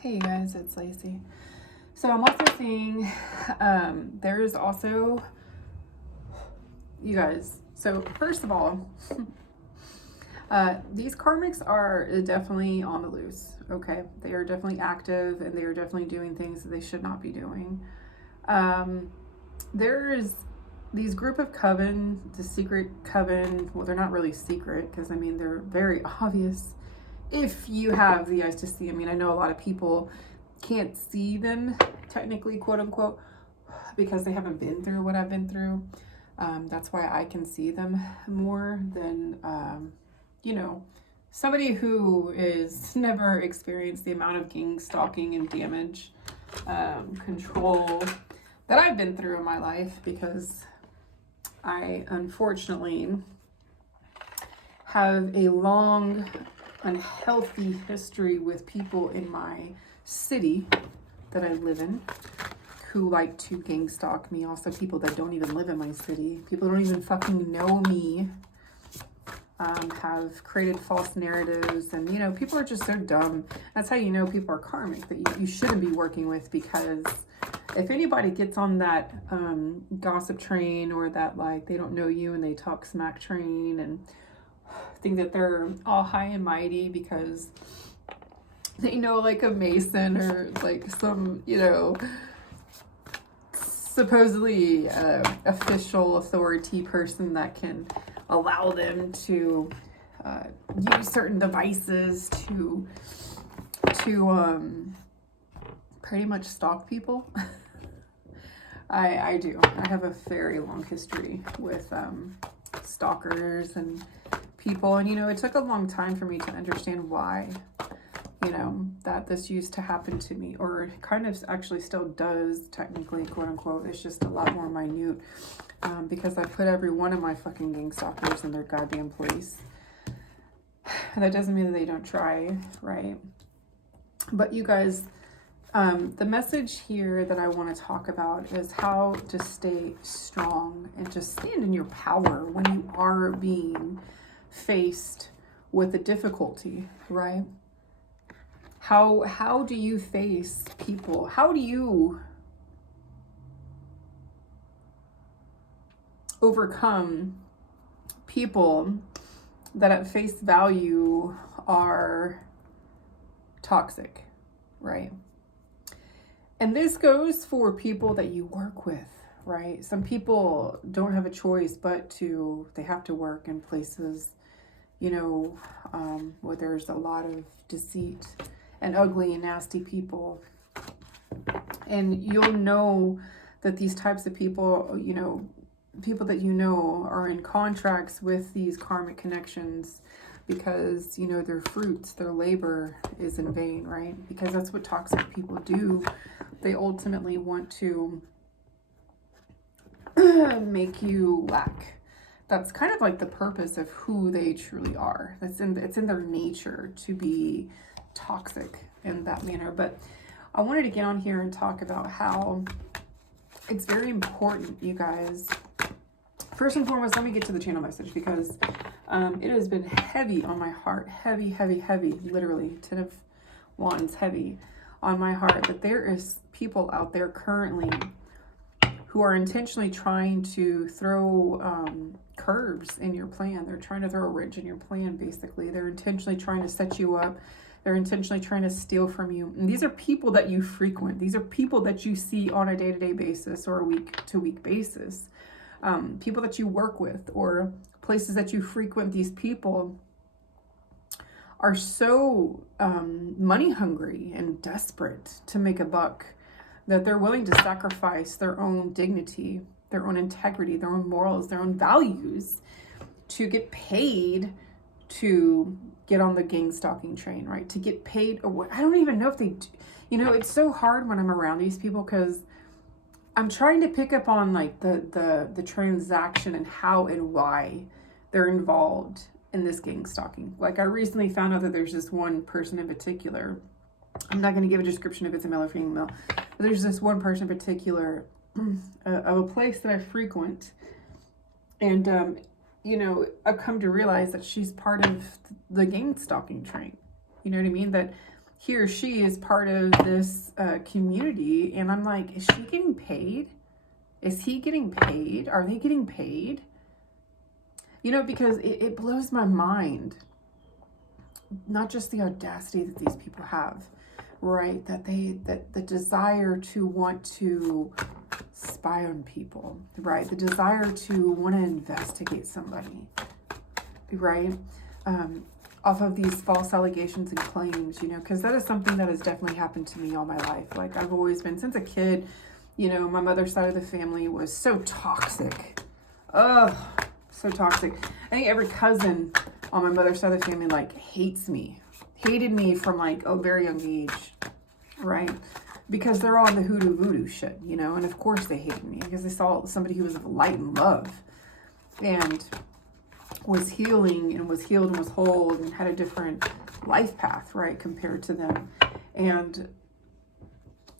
Hey you guys, it's Lacey. So I'm also seeing there's also, you guys, so first of all, these karmics are definitely on the loose, okay? They are definitely active and they are definitely doing things that they should not be doing. There's these group of coven, the secret coven, well, they're not really secret because I mean, they're very obvious if you have the eyes to see. I mean, I know a lot of people can't see them technically, quote unquote, because they haven't been through what I've been through. That's why I can see them more than, somebody who is never experienced the amount of gang stalking and damage, control that I've been through in my life, because I unfortunately have a long, unhealthy history with people in my city that I live in who like to gang stalk me. Also, people that don't even live in my city, people who don't even fucking know me, have created false narratives. And people are just so dumb. That's how you know people are karmic, that you shouldn't be working with, because if anybody gets on that gossip train, or that like they don't know you and they talk smack train and think that they're all high and mighty because they know like a Mason or like some, supposedly official authority person that can allow them to use certain devices to pretty much stalk people. I do. I have a very long history with stalkers and people, and it took a long time for me to understand why that this used to happen to me, or kind of actually still does technically, quote unquote. It's just a lot more minute, because I put every one of my fucking gang stalkers in their goddamn place. And that doesn't mean that they don't try, right? But you guys, the message here that I want to talk about is how to stay strong and just stand in your power when you are being faced with a difficulty, right? How do you face people? How do you overcome people that at face value are toxic, right? And this goes for people that you work with, right? Some people don't have a choice but they have to work in places, where there's a lot of deceit and ugly and nasty people. And you'll know that these types of people, people that are in contracts with these karmic connections, because their fruits, their labor is in vain, right? Because that's what toxic people do. They ultimately want to make you lack. That's kind of like the purpose of who they truly are. It's in their nature to be toxic in that manner. But I wanted to get on here and talk about how it's very important, you guys. First and foremost, let me get to the channel message, because it has been heavy on my heart. Heavy, heavy, heavy. Literally, 10 of Wands heavy on my heart. That there is people out there currently who are intentionally trying to throw curves in your plan. They're trying to throw a wrench in your plan, basically. They're intentionally trying to set you up. They're intentionally trying to steal from you. And these are people that you frequent. These are people that you see on a day-to-day basis or a week-to-week basis. People that you work with or places that you frequent. These people are so money hungry and desperate to make a buck that they're willing to sacrifice their own dignity, their own integrity, their own morals, their own values to get paid to get on the gang stalking train, right? To get paid. I don't even know if they do. It's so hard when I'm around these people, because I'm trying to pick up on like the transaction and how and why they're involved in this gang stalking. Like, I recently found out that there's this one person in particular. I'm not going to give a description if it's a male or female, but there's this one person in particular of a place that I frequent. And, I've come to realize that she's part of the gang stalking train. You know what I mean? That he or she is part of this community, and I'm like, is she getting paid? Is he getting paid? Are they getting paid? You know, because it blows my mind. Not just the audacity that these people have, right? That the desire to want to spy on people, right? The desire to want to investigate somebody, right? Off of these false allegations and claims, you know, because that is something that has definitely happened to me all my life. Like, I've always been, since a kid, you know, my mother's side of the family was so toxic. Ugh, so toxic. I think every cousin on my mother's side of the family, like, hated me from, like, a very young age, right? Because they're all in the hoodoo voodoo shit, you know, and of course they hated me because they saw somebody who was of light and love and was healing and was healed and was whole and had a different life path, right, compared to them. And,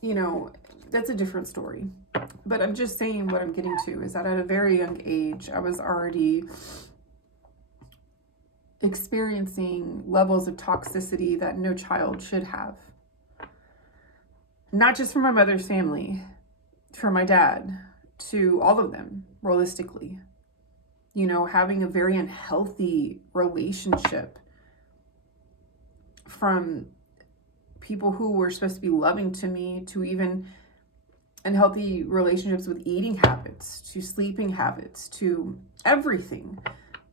you know, that's a different story. But I'm just saying, what I'm getting to is that at a very young age, I was already experiencing levels of toxicity that no child should have. Not just from my mother's family, from my dad, to all of them, holistically. You know, having a very unhealthy relationship from people who were supposed to be loving to me, to even unhealthy relationships with eating habits, to sleeping habits, to everything,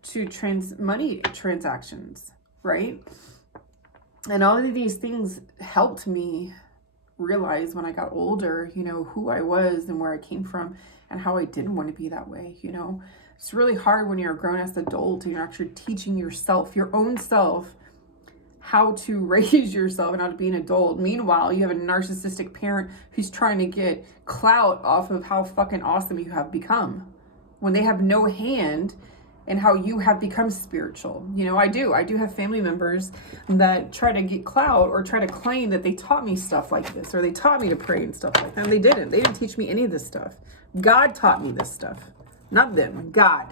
to money transactions, right? And all of these things helped me realize when I got older, you know, who I was and where I came from and how I didn't want to be that way, you know. It's really hard when you're a grown-ass adult and you're actually teaching yourself, your own self, how to raise yourself and how to be an adult. Meanwhile, you have a narcissistic parent who's trying to get clout off of how fucking awesome you have become when they have no hand in how you have become spiritual. You know, I do have family members that try to get clout or try to claim that they taught me stuff like this, or they taught me to pray and stuff like that. And they didn't teach me any of this stuff. God taught me this stuff, not them, God.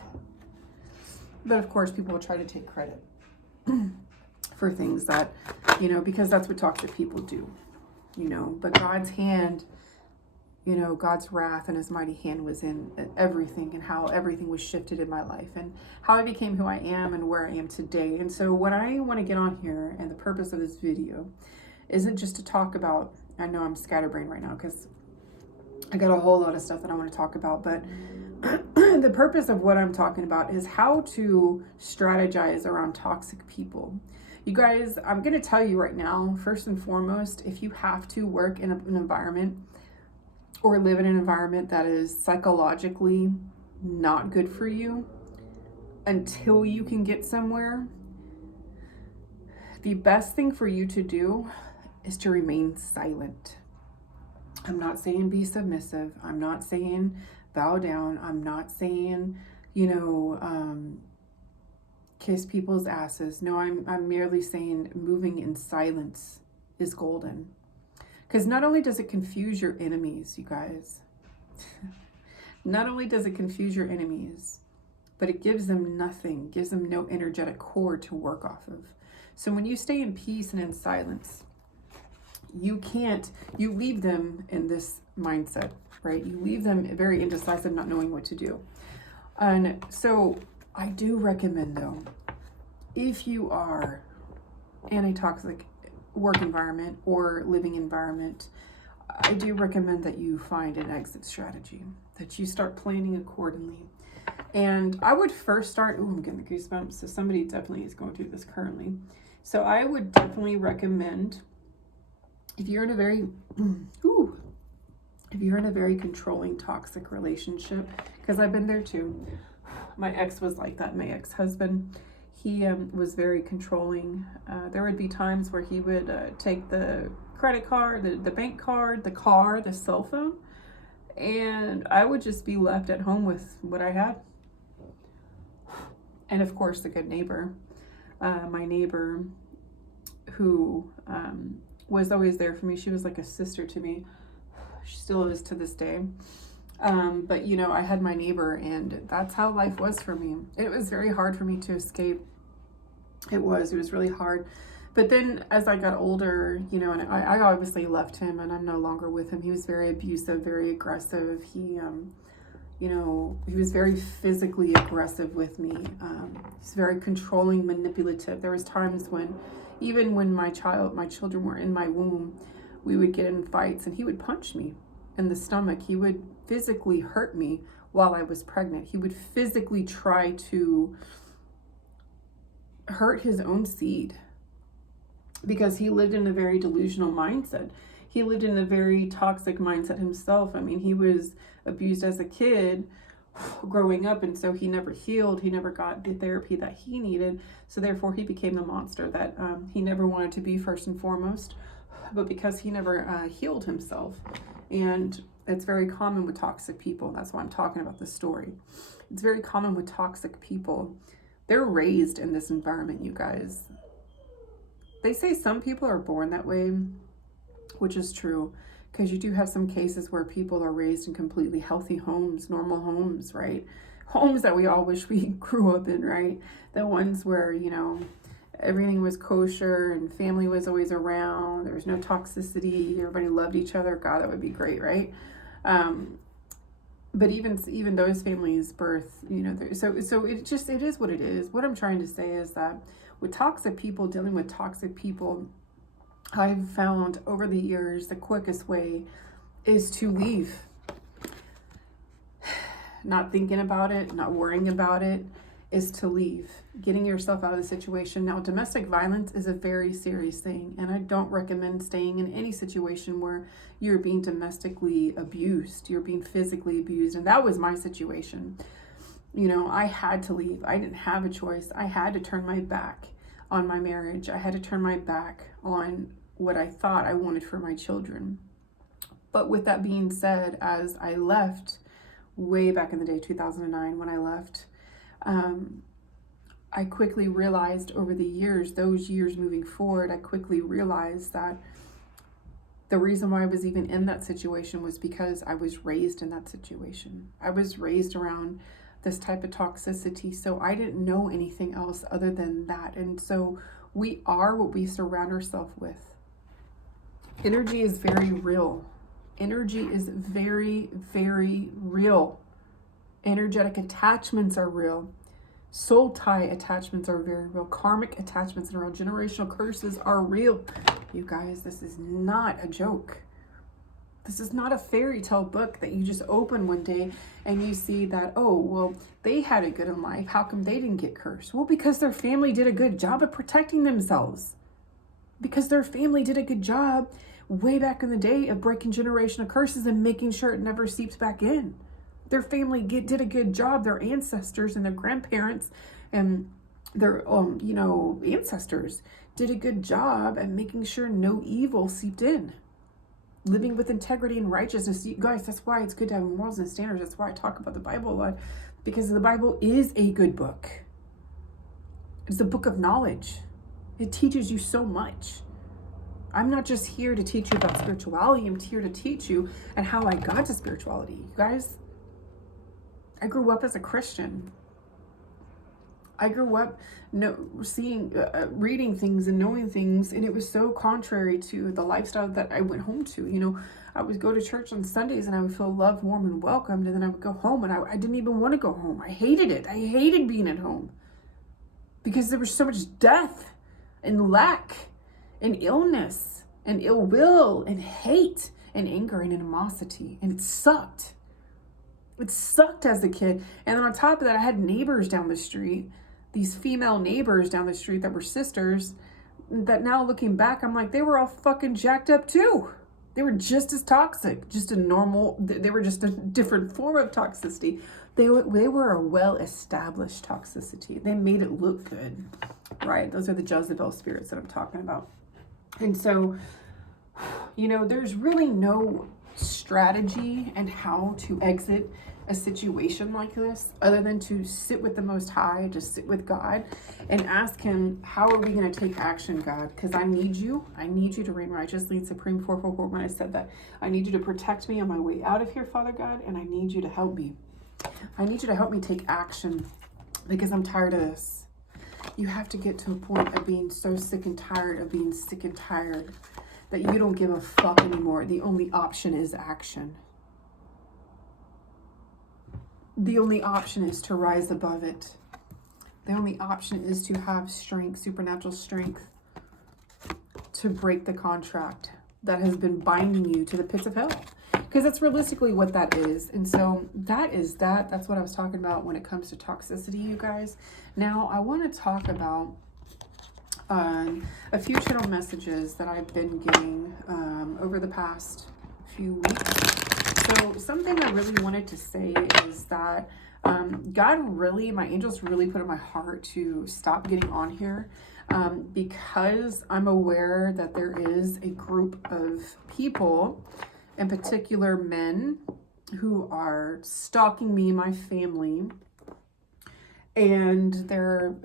But of course, people will try to take credit for things that, you know, because that's what toxic people do, you know. But God's hand, you know, God's wrath and his mighty hand was in everything, and how everything was shifted in my life and how I became who I am and where I am today. And so what I want to get on here, and the purpose of this video, isn't just to talk about, I know I'm scatterbrained right now because I got a whole lot of stuff that I want to talk about, but the purpose of what I'm talking about is how to strategize around toxic people. You guys, I'm going to tell you right now, first and foremost, if you have to work in an environment or live in an environment that is psychologically not good for you until you can get somewhere, the best thing for you to do is to remain silent. I'm not saying be submissive. I'm not saying bow down. I'm not saying, you know, kiss people's asses. No, I'm merely saying moving in silence is golden. Because not only does it confuse your enemies, you guys, not only does it confuse your enemies, but it gives them nothing, gives them no energetic core to work off of. So when you stay in peace and in silence, you leave them in this mindset, right? You leave them very indecisive, not knowing what to do. And so I do recommend, though, if you are in a toxic work environment or living environment, I do recommend that you find an exit strategy, that you start planning accordingly. And I would first start, I'm getting the goosebumps, so somebody definitely is going through this currently. So I would definitely recommend, if you're in a very, if you're in a very controlling, toxic relationship, because I've been there too. My ex was like that, my ex-husband. He was very controlling. There would be times where he would take the credit card, the bank card, the car, the cell phone, and I would just be left at home with what I had. And of course, the good neighbor, my neighbor who was always there for me. She was like a sister to me. She still is to this day. But, you know, I had my neighbor, and that's how life was for me. It was very hard for me to escape. It was really hard But then as I got older, you know, and I obviously left him and I'm no longer with him. He was very abusive, very aggressive. He, you know, he was very physically aggressive with me. He's very controlling, manipulative. There was times when, even when my children were in my womb, we would get in fights and he would punch me in the stomach. He would physically hurt me while I was pregnant. He would physically try to hurt his own seed because he lived in a very delusional mindset. He lived in a very toxic mindset himself. I mean, he was abused as a kid growing up, and so he never healed. He never got the therapy that he needed. So therefore he became the monster that he never wanted to be, first and foremost, but because he never healed himself. And it's very common with toxic people. That's why I'm talking about this story. It's very common with toxic people. They're raised in this environment, you guys. They say some people are born that way, which is true, because you do have some cases where people are raised in completely healthy homes, normal homes, right? Homes that we all wish we grew up in, right? The ones where, you know, everything was kosher and family was always around. There was no toxicity. Everybody loved each other. God, that would be great, right? But even those families birth, you know, so it is what it is. What I'm trying to say is that with toxic people, dealing with toxic people, I've found over the years the quickest way is to leave. Not thinking about it, not worrying about it, is to leave. Getting yourself out of the situation. Now, domestic violence is a very serious thing, and I don't recommend staying in any situation where you're being domestically abused, you're being physically abused, and that was my situation. You know, I had to leave. I didn't have a choice. I had to turn my back on my marriage. I had to turn my back on what I thought I wanted for my children. But with that being said, as I left way back in the day, 2009, when I left, I quickly realized over the years, those years moving forward, I quickly realized that the reason why I was even in that situation was because I was raised in that situation. I was raised around this type of toxicity, so I didn't know anything else other than that. And so we are what we surround ourselves with. Energy is very real. Energy is very, very real. Energetic attachments are real. Soul tie attachments are very real. Karmic attachments and around generational curses are real. You guys, this is not a joke. This is not a fairy tale book that you just open one day and you see that, oh, well, they had it good in life. How come they didn't get cursed? Well, because their family did a good job of protecting themselves. Because their family did a good job way back in the day of breaking generational curses and making sure it never seeps back in. Their family did a good job. Their ancestors and their grandparents and their ancestors did a good job at making sure no evil seeped in. Living with integrity and righteousness. You guys, that's why it's good to have morals and standards. That's why I talk about the Bible a lot, because the Bible is a good book. It's a book of knowledge. It teaches you so much. I'm not just here to teach you about spirituality. I'm here to teach you and how I got to spirituality. You guys, I grew up as a Christian. I grew up reading things and knowing things, and it was so contrary to the lifestyle that I went home to. You know, I would go to church on Sundays and I would feel loved, warm, and welcomed, and then I would go home and I didn't even want to go home. I hated it. I hated being at home because there was so much death and lack and illness and ill will and hate and anger and animosity, and it sucked. It sucked as a kid. And then on top of that, I had neighbors down the street, these female neighbors down the street that were sisters, that now looking back, I'm like, they were all fucking jacked up too. They were just as toxic, they were just a different form of toxicity. They were a well-established toxicity. They made it look good, right? Those are the Jezebel spirits that I'm talking about. And so, you know, there's really no strategy and how to exit a situation like this other than to sit with the Most High, just sit with God and ask him, how are we going to take action, God? Because I need you to reign righteously and supreme. 444, when I said that, I need you to protect me on my way out of here, Father God, and I need you to help me. I need you to help me take action because I'm tired of this. You have to get to a point of being so sick and tired of being sick and tired that you don't give a fuck anymore. The only option is action. The only option is to rise above it. The only option is to have strength, supernatural strength, to break the contract that has been binding you to the pits of hell. Because that's realistically what that is. And so that is that. That's what I was talking about when it comes to toxicity, you guys. Now, I want to talk about a few channel messages that I've been getting over the past few weeks. So something I really wanted to say is that God really, my angels really put in my heart to stop getting on here because I'm aware that there is a group of people, in particular men, who are stalking me and my family, and they're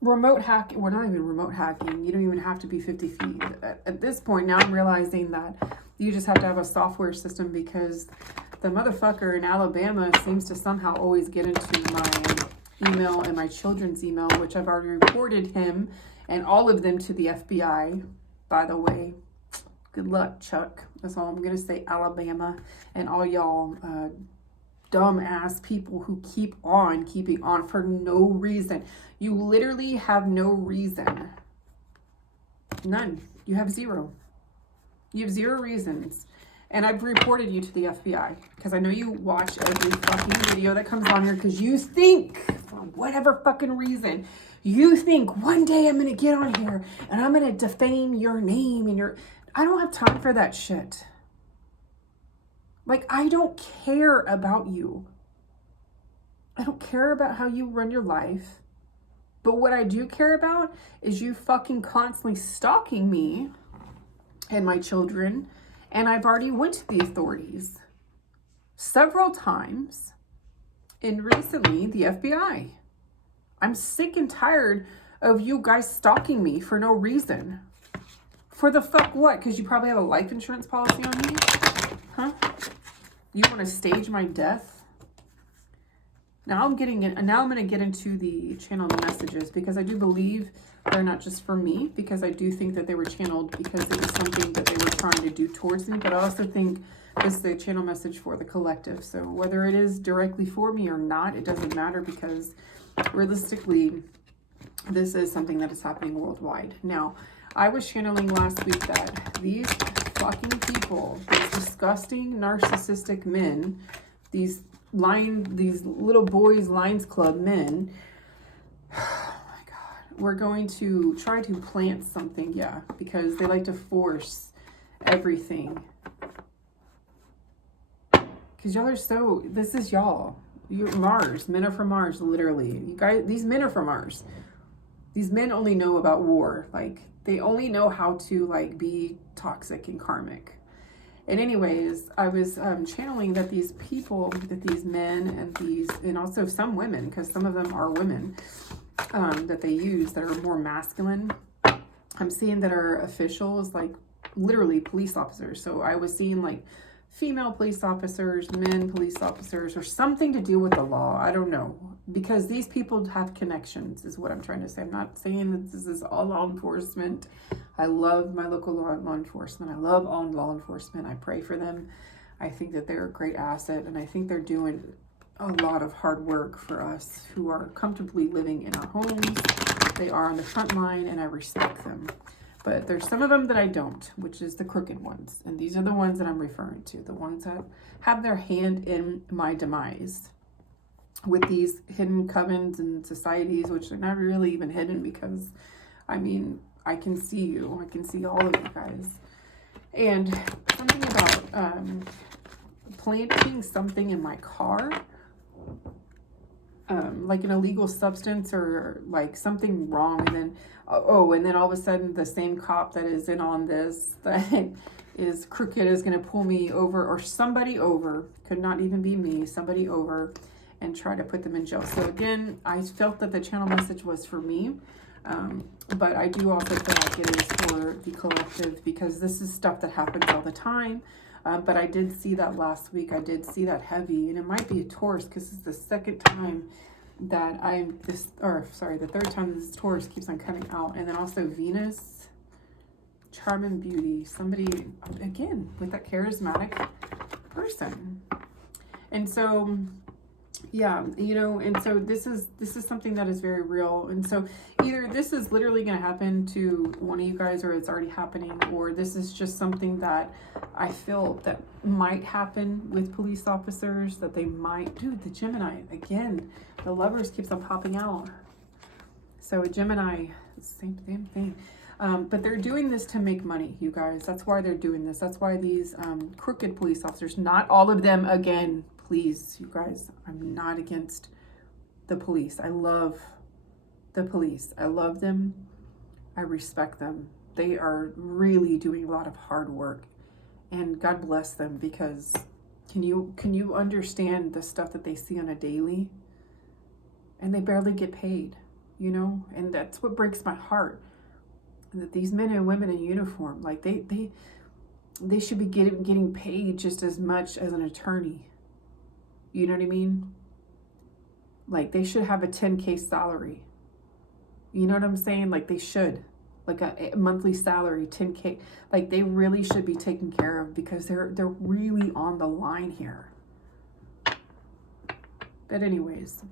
remote hacking. Well, not even remote hacking. You don't even have to be 50 feet. At this point, now I'm realizing that you just have to have a software system, because the motherfucker in Alabama seems to somehow always get into my email and my children's email, which I've already reported him and all of them to the FBI, by the way. Good luck, Chuck. That's all I'm going to say, Alabama, and all y'all dumb-ass people who keep on keeping on for no reason. You literally have no reason. None. You have zero. You have zero reasons. And I've reported you to the FBI because I know you watch every fucking video that comes on here because you think, for whatever fucking reason, you think one day I'm going to get on here and I'm going to defame your name and your... I don't have time for that shit. Like, I don't care about you. I don't care about how you run your life. But what I do care about is you fucking constantly stalking me and my children. And I've already went to the authorities several times, and recently the FBI. I'm sick and tired of you guys stalking me for no reason. For the fuck what? Because you probably have a life insurance policy on me? Huh? You want to stage my death? Now I'm going to get into the channeled messages, because I do believe they're not just for me, because I do think that they were channeled because it was something that they were trying to do towards me. But I also think this is a channel message for the collective. So whether it is directly for me or not, it doesn't matter, because realistically, this is something that is happening worldwide. Now, I was channeling last week that these fucking people, these disgusting narcissistic men, these little boys Lions Club men, oh my God, we're going to try to plant something, yeah, because they like to force everything. Because y'all are so, this is y'all. You're Mars, men are from Mars, literally. You guys, these men are from Mars. These men only know about war. Like, they only know how to, like, be toxic and karmic. And anyways, I was channeling that these people, that these men and also some women, because some of them are women, that they use that are more masculine. I'm seeing that are officials, like literally police officers. So I was seeing like female police officers, men police officers, or something to do with the law. I don't know. Because these people have connections, is what I'm trying to say. I'm not saying that this is all law enforcement. I love my local law enforcement. I love all law enforcement. I pray for them. I think that they're a great asset, and I think they're doing a lot of hard work for us who are comfortably living in our homes. They are on the front line, and I respect them. But there's some of them that I don't, which is the crooked ones. And these are the ones that I'm referring to, the ones that have their hand in my demise. With these hidden covens and societies, which are not really even hidden, because, I mean, I can see you. I can see all of you guys. And something about planting something in my car, like an illegal substance or like something wrong, and then and then all of a sudden the same cop that is in on this that is crooked is going to pull me over, or somebody over, could not even be me, somebody over, and try to put them in jail. So again, I felt that the channel message was for me, but I do also feel like it is for the collective, because this is stuff that happens all the time. But I did see that last week. I did see that heavy, and it might be a Taurus, because it's the second time that the third time this Taurus keeps on coming out. And then also Venus, charm and beauty. Somebody, again, with that charismatic person. And so, yeah, you know, and so this is something that is very real. And so either this is literally going to happen to one of you guys, or it's already happening, or this is just something that I feel that might happen with police officers, that they might. Dude, the Gemini, again, the Lovers keeps on popping out. So a Gemini, same thing. But they're doing this to make money, you guys. That's why they're doing this. That's why these crooked police officers, not all of them, again, please, you guys, I'm not against the police. I love the police. I love them. I respect them. They are really doing a lot of hard work, and God bless them, because can you understand the stuff that they see on a daily, and they barely get paid, you know? And that's what breaks my heart, that these men and women in uniform, like they should be getting paid just as much as an attorney. You know what I mean? Like, they should have a 10K salary. You know what I'm saying? Like, they should. Like a monthly salary, 10K. Like, they really should be taken care of, because they're really on the line here. But anyways,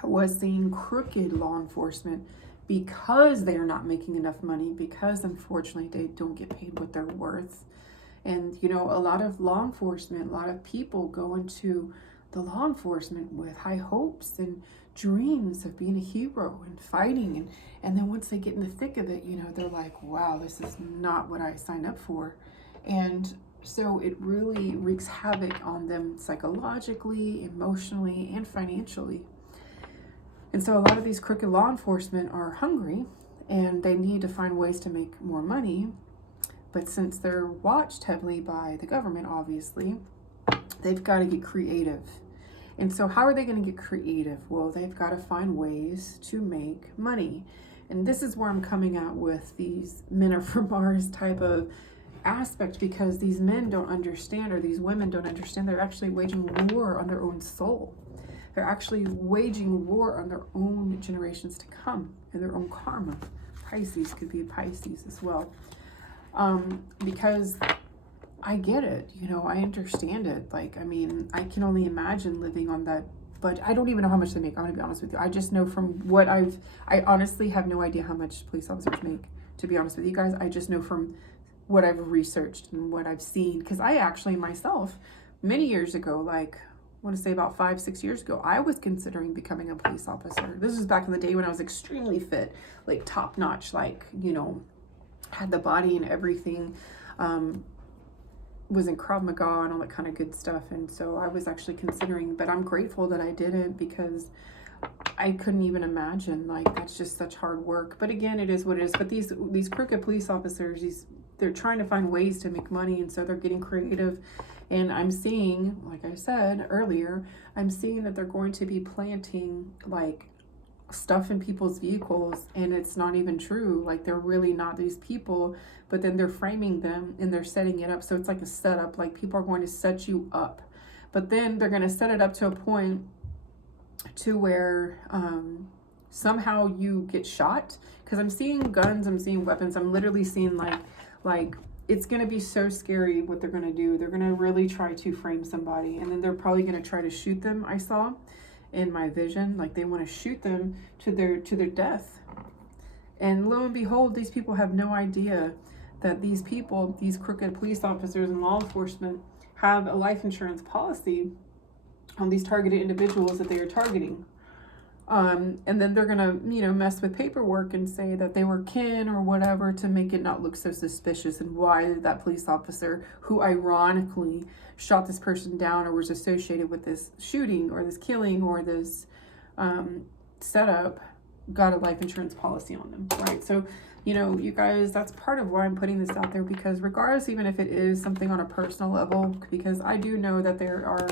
I was seeing crooked law enforcement, because they're not making enough money, because unfortunately they don't get paid what they're worth. And, you know, a lot of law enforcement, a lot of people go into the law enforcement with high hopes and dreams of being a hero and fighting. And then once they get in the thick of it, you know, they're like, wow, this is not what I signed up for. And so it really wreaks havoc on them psychologically, emotionally, and financially. And so a lot of these crooked law enforcement are hungry, and they need to find ways to make more money. But since they're watched heavily by the government, obviously, they've got to get creative. And so how are they going to get creative? Well, they've got to find ways to make money. And this is where I'm coming at with these men are from Mars type of aspect, because these men don't understand, or these women don't understand, they're actually waging war on their own soul. They're actually waging war on their own generations to come, and their own karma. Pisces could be Pisces as well. Because I get it, you know, I understand it. Like, I mean, I can only imagine living on that, but I don't even know how much they make. I'm gonna be honest with you. I just know from what I honestly have no idea how much police officers make, to be honest with you guys. I just know from what I've researched and what I've seen, because I actually myself, many years ago, like, I want to say about 5-6 years ago, I was considering becoming a police officer. This was back in the day when I was extremely fit, like top notch, like, you know, had the body and everything, was in Krav Maga and all that kind of good stuff. And so I was actually considering, but I'm grateful that I didn't, because I couldn't even imagine, like, that's just such hard work. But again, it is what it is. But these crooked police officers, they're trying to find ways to make money, and so they're getting creative. And I'm seeing, like I said earlier, I'm seeing that they're going to be planting like stuff in people's vehicles, and it's not even true. Like, they're really not these people, but then they're framing them and they're setting it up. So it's like a setup, like people are going to set you up, but then they're going to set it up to a point to where somehow you get shot. Because I'm seeing guns, I'm seeing weapons, I'm literally seeing like it's going to be so scary what they're going to do. They're going to really try to frame somebody, and then they're probably going to try to shoot them. I saw in my vision, like, they want to shoot them to their death. And lo and behold, these people have no idea that these people, these crooked police officers and law enforcement, have a life insurance policy on these targeted individuals that they are targeting. And then they're gonna, you know, mess with paperwork and say that they were kin or whatever to make it not look so suspicious, and why that police officer, who ironically shot this person down or was associated with this shooting or this killing or this setup, got a life insurance policy on them, right? So, you know, you guys, that's part of why I'm putting this out there, because regardless, even if it is something on a personal level, because I do know that there are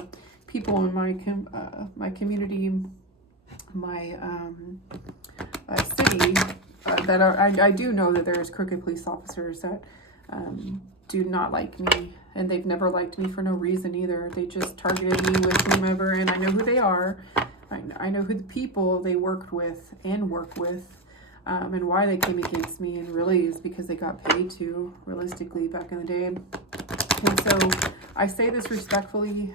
people in my community, my city, that are, I do know that there's crooked police officers that do not like me, and they've never liked me for no reason either. They just targeted me with whomever, and I know who they are. I know who the people they worked with and work with, and why they came against me, and really is because they got paid to, realistically, back in the day. And so I say this respectfully,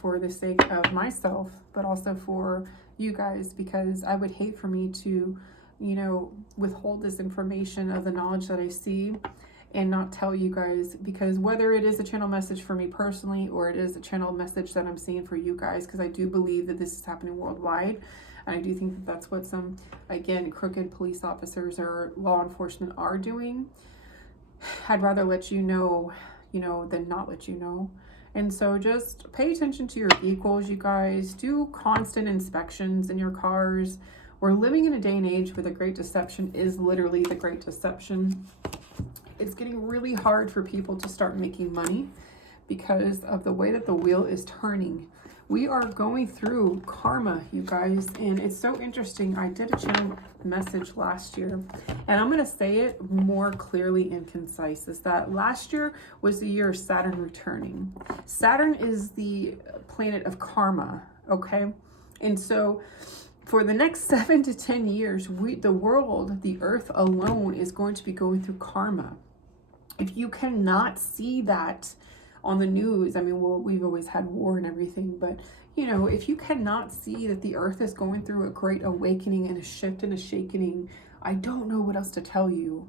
for the sake of myself, but also for you guys, because I would hate for me to, you know, withhold this information of the knowledge that I see and not tell you guys, because whether it is a channel message for me personally or it is a channel message that I'm seeing for you guys, because I do believe that this is happening worldwide, and I do think that that's what some, again, crooked police officers or law enforcement are doing. I'd rather let you know, than not let you know. And so just pay attention to your vehicles, you guys. Do constant inspections in your cars. We're living in a day and age where the Great Deception is literally the Great Deception. It's getting really hard for people to start making money because of the way that the wheel is turning. We are going through karma, you guys, and it's so interesting. I did a channel message last year, and I'm going to say it more clearly and concise, is that last year was the year of Saturn returning. Saturn is the planet of karma, okay? And so for the next 7 to 10 years, the world, the earth alone, is going to be going through karma. If you cannot see that on the news, I mean, well, we've always had war and everything, but you know, if you cannot see that the earth is going through a great awakening and a shift and a shakening, I don't know what else to tell you,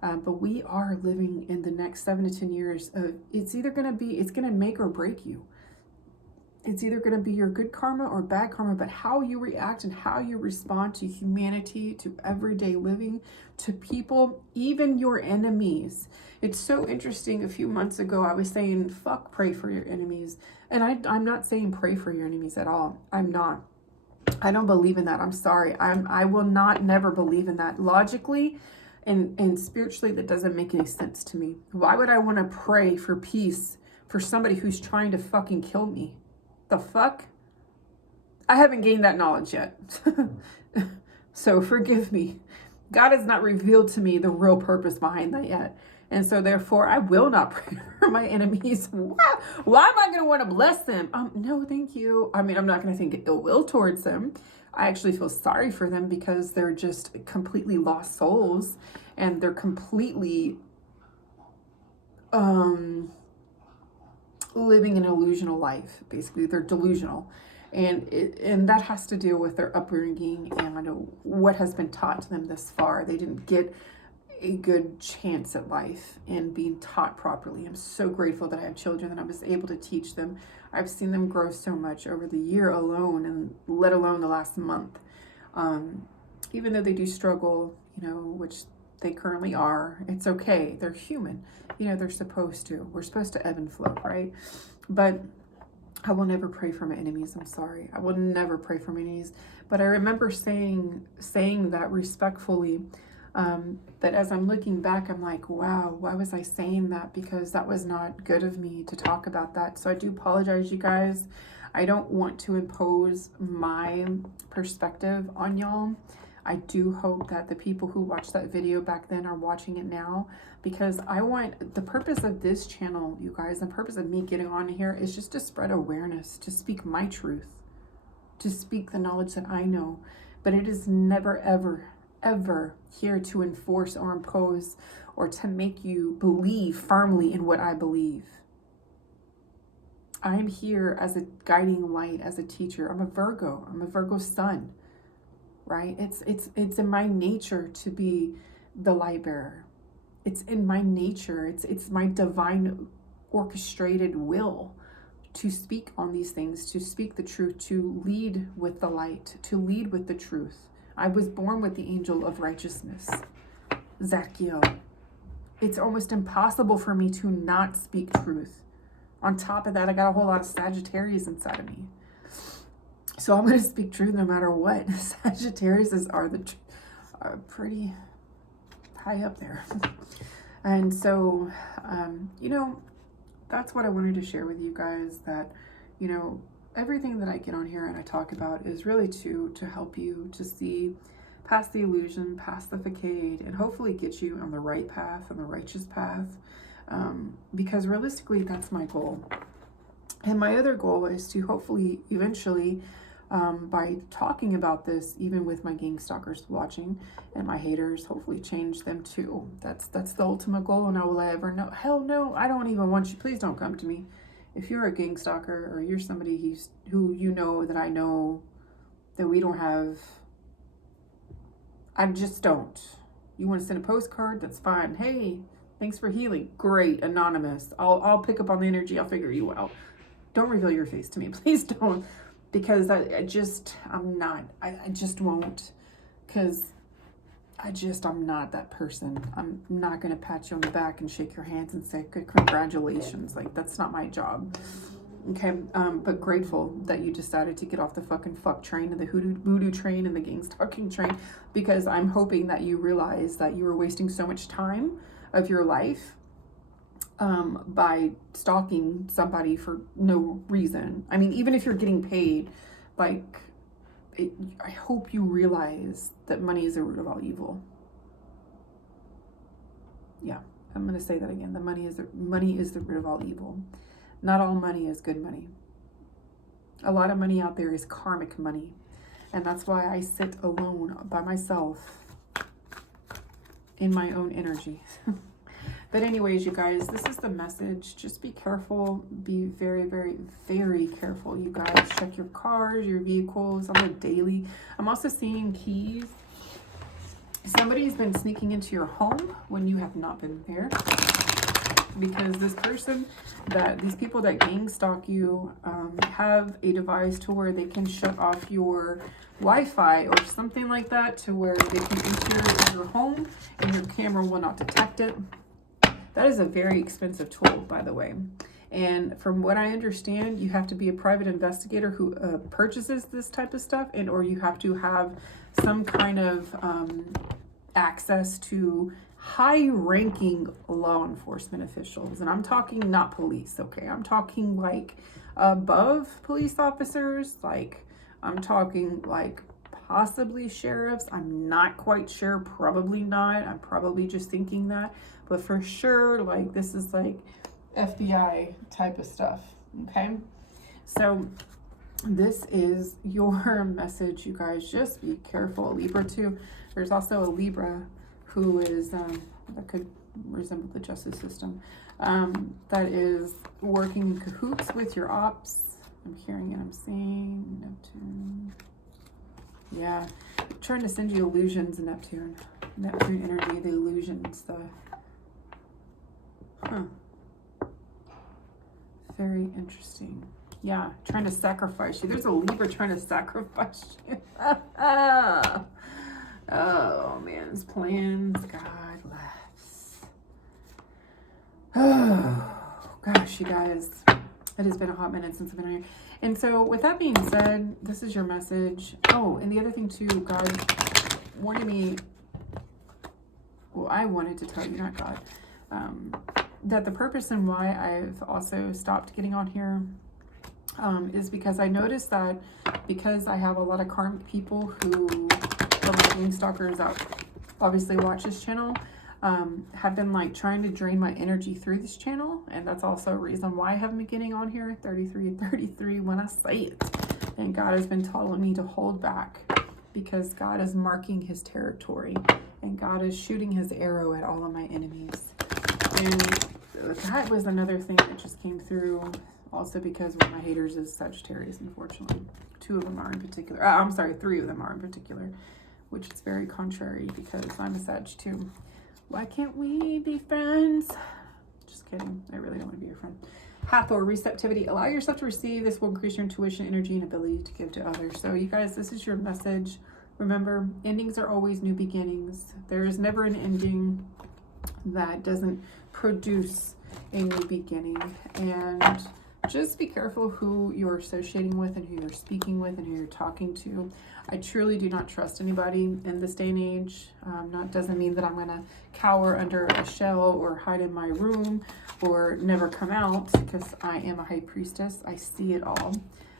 but we are living in the next 7 to 10 years. It's going to make or break you. It's either going to be your good karma or bad karma, but how you react and how you respond to humanity, to everyday living, to people, even your enemies. It's so interesting. A few months ago, I was saying, fuck, pray for your enemies. And I'm not saying pray for your enemies at all. I'm not. I don't believe in that. I'm sorry. I will not never believe in that. Logically and spiritually, that doesn't make any sense to me. Why would I want to pray for peace for somebody who's trying to fucking kill me? The fuck? I haven't gained that knowledge yet. So forgive me. God has not revealed to me the real purpose behind that yet. And so therefore, I will not pray for my enemies. Why am I going to want to bless them? No, thank you. I mean, I'm not going to think ill will towards them. I actually feel sorry for them because they're just completely lost souls, and they're completely living an illusional life. Basically, they're delusional, and that has to do with their upbringing and what has been taught to them thus far. They didn't get a good chance at life and being taught properly. I'm so grateful that I have children that I was able to teach them. I've seen them grow so much over the year alone, and let alone the last month. Even though they do struggle, which they currently are, it's okay. They're human. They're supposed to. We're supposed to ebb and flow, right? But I will never pray for my enemies. I'm sorry. I will never pray for my enemies. But I remember saying that respectfully. But as I'm looking back, I'm like, wow, why was I saying that? Because that was not good of me to talk about that. So I do apologize, you guys. I don't want to impose my perspective on y'all. I do hope that the people who watched that video back then are watching it now, because the purpose of this channel, you guys, the purpose of me getting on here is just to spread awareness, to speak my truth, to speak the knowledge that I know. But it is never, ever here to enforce or impose or to make you believe firmly in what I believe. I'm here as a guiding light, as a teacher. I'm a Virgo sun, right? It's in my nature to be the light bearer. It's in my nature. It's my divine orchestrated will to speak on these things, to speak the truth, to lead with the light, to lead with the truth. I was born with the angel of righteousness, Zachiel. It's almost impossible for me to not speak truth. On top of that, I got a whole lot of Sagittarius inside of me. So I'm going to speak truth no matter what. Sagittarius are pretty high up there. And so, that's what I wanted to share with you guys, that, everything that I get on here and I talk about is really to help you to see past the illusion, past the facade, and hopefully get you on the right path, on the righteous path. Because realistically, that's my goal. And my other goal is to hopefully eventually by talking about this, even with my gang stalkers watching and my haters, hopefully change them too. That's the ultimate goal. And will I ever know? Hell no, I don't even want you. Please don't come to me. If you're a gang stalker or you're somebody who you know that I know that we don't have, I just don't. You want to send a postcard? That's fine. Hey, thanks for healing. Great, anonymous. I'll pick up on the energy. I'll figure you out. Don't reveal your face to me. Please don't. Because I just won't. Because I'm not that person. I'm not going to pat you on the back and shake your hands and say, good, congratulations. Like, that's not my job. Okay, but grateful that you decided to get off the fucking fuck train and the voodoo train and the gang stalking train, because I'm hoping that you realize that you were wasting so much time of your life by stalking somebody for no reason. I mean, even if you're getting paid, like, I hope you realize that money is the root of all evil. Yeah, I'm going to say that again. Money is the root of all evil. Not all money is good money. A lot of money out there is karmic money. And that's why I sit alone by myself in my own energy. But anyways, you guys, this is the message. Just be careful. Be very, very, very careful, you guys. Check your cars, your vehicles on the daily. I'm also seeing keys. Somebody's been sneaking into your home when you have not been there. Because these people that gang stalk you have a device to where they can shut off your Wi-Fi or something like that, to where they can enter your home and your camera will not detect it. That is a very expensive tool, by the way. And from what I understand, you have to be a private investigator who purchases this type of stuff, or you have to have some kind of access to high-ranking law enforcement officials. And I'm talking not police, okay? I'm talking like above police officers. Like, I'm talking like possibly sheriffs. I'm not quite sure. Probably not. I'm probably just thinking that. But for sure, like, this is like FBI type of stuff, okay? So this is your message, you guys. Just be careful. Libra too. There's also a Libra who is, that could resemble the justice system, that is working in cahoots with your ops. I'm hearing it, I'm seeing Neptune. Yeah, trying to send you illusions, Neptune. Neptune energy, the illusions, very interesting. Yeah, trying to sacrifice you. There's a Libra trying to sacrifice you. Oh, man's plans, God laughs. Oh, gosh, you guys. It has been a hot minute since I've been on here. And so, with that being said, this is your message. Oh, and the other thing, too, God wanted me... Well, I wanted to tell you, not God, that the purpose and why I've also stopped getting on here is because I noticed that because I have a lot of karmic people who... gang stalkers that obviously watch this channel have been like trying to drain my energy through this channel, and that's also a reason why I haven't been getting on here. 33 and 33 when I say it. And God has been telling me to hold back, because God is marking his territory and God is shooting his arrow at all of my enemies. And that was another thing that just came through, also because one of my haters is Sagittarius, unfortunately. 2 of them are in particular. I'm sorry, 3 of them are in particular, which is very contrary because I'm a Sag too. Why can't we be friends? Just kidding. I really don't want to be your friend. Hathor, receptivity. Allow yourself to receive. This will increase your intuition, energy, and ability to give to others. So you guys, this is your message. Remember, endings are always new beginnings. There is never an ending that doesn't produce a new beginning. And just be careful who you're associating with and who you're speaking with and who you're talking to. I truly do not trust anybody in this day and age. Doesn't mean that I'm going to cower under a shell or hide in my room or never come out, because I am a high priestess. I see it all.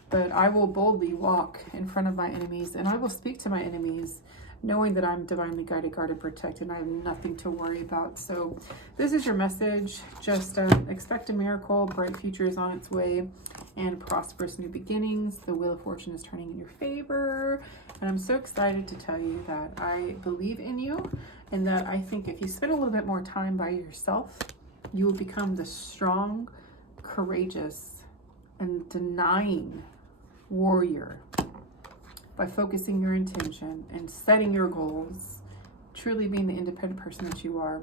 But I will boldly walk in front of my enemies, and I will speak to my enemies, knowing that I'm divinely guided, guarded, protected, and I have nothing to worry about. So this is your message. Just expect a miracle. Bright future is on its way. and prosperous new beginnings. The Wheel of Fortune is turning in your favor. And I'm so excited to tell you that I believe in you, and that I think if you spend a little bit more time by yourself, you will become the strong, courageous, and denying warrior by focusing your intention and setting your goals, truly being the independent person that you are,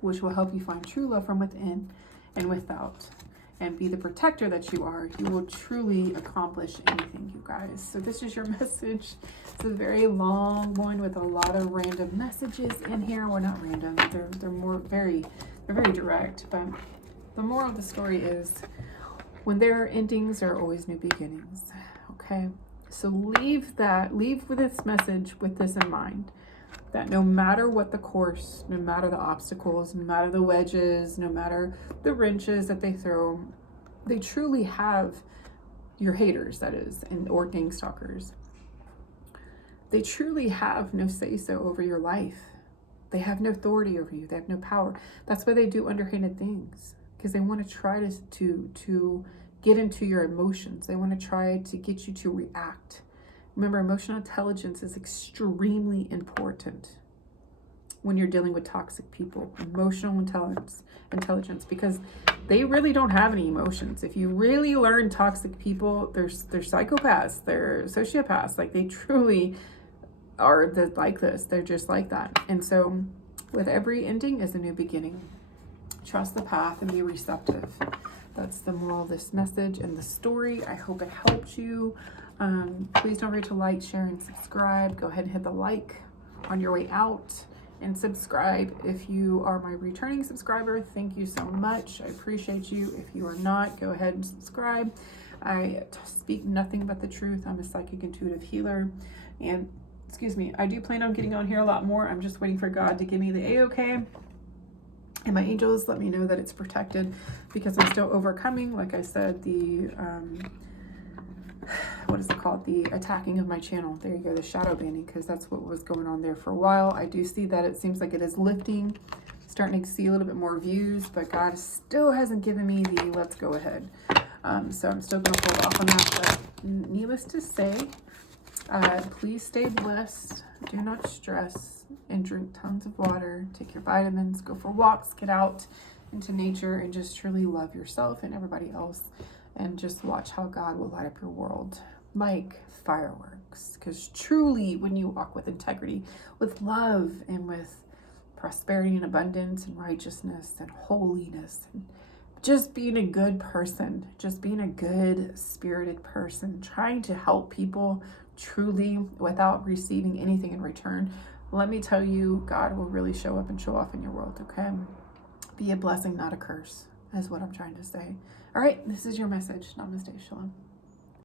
which will help you find true love from within and without, and be the protector that you are. You will truly accomplish anything, you guys. So this is your message. It's a very long one with a lot of random messages in here. Well, not random. They're very direct. But the moral of the story is, when there are endings, there are always new beginnings. Okay? So leave with this message with this in mind. That no matter what the course, no matter the obstacles, no matter the wedges, no matter the wrenches that they throw, they truly have your haters, that is, or gang stalkers. They truly have no say-so over your life. They have no authority over you. They have no power. That's why they do underhanded things, because they want to try to get into your emotions. They want to try to get you to react. Remember, emotional intelligence is extremely important when you're dealing with toxic people. Emotional intelligence, because they really don't have any emotions. If you really learn toxic people, they're psychopaths, they're sociopaths. Like, they truly are like this. They're just like that. And so with every ending is a new beginning. Trust the path and be receptive. That's the moral of this message and the story. I hope it helped you. Please don't forget to like, share, and subscribe. Go ahead and hit the like on your way out, and subscribe if you are my returning subscriber. Thank you so much. I appreciate you. If you are not, go ahead and subscribe. I speak nothing but the truth. I'm a psychic intuitive healer, and I do plan on getting on here a lot more. I'm just waiting for God to give me the A-OK. And my angels let me know that it's protected, because I'm still overcoming, like I said, the the attacking of my channel. There you go, the shadow banning, because that's what was going on there for a while. I do see that it seems like it is lifting, starting to see a little bit more views, but God still hasn't given me the let's go ahead. So I'm still going to hold off on that. But needless to say, please stay blessed. Do not stress, and drink tons of water. Take your vitamins. Go for walks. Get out into nature, and just truly love yourself and everybody else. And just watch how God will light up your world like fireworks. Because truly, when you walk with integrity, with love, and with prosperity and abundance and righteousness and holiness, and just being a good person, just being a good spirited person, trying to help people truly without receiving anything in return, let me tell you, God will really show up and show off in your world, okay? Be a blessing, not a curse, is what I'm trying to say. All right, this is your message. Namaste, Shalom.